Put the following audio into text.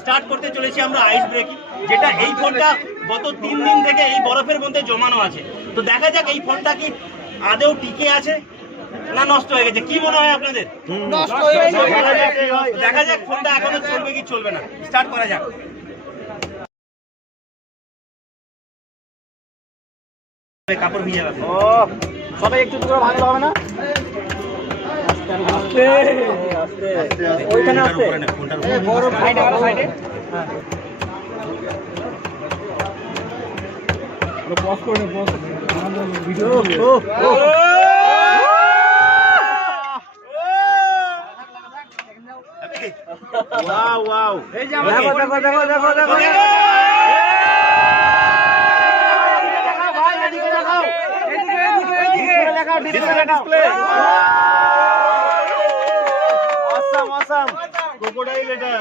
Start করতে চলেছি আমরা আইস ব্রেকিং, যেটা এই ফোনটা গত 3 দিন থেকে এই বরফের মধ্যে জমানো আছে। তো দেখা যাক এই ফোনটা কি আদৌ টিকে আছে না নষ্ট হয়ে গেছে। কি মনে হয় আপনাদের? দেখা যাক ফোনটা এখনো চলবে কি চলবে না। স্টার্ট করা যাক। কাপড় ভিজে গেছে। ও সবাই একটু করে ভাঙলে হবে না? আস্তে আস্তে ওইখানে আস্তে বড় সাইডে গেল সাইডে। হ্যাঁ পজ করে নে, পজ ভিডিও। ওয়াও ওয়াও, এই যে আমরা দেখো দেখো দেখো দেখো দেখো ডিসপ্লে। অসাম অসাম, ক্রোকোডাইল এটা।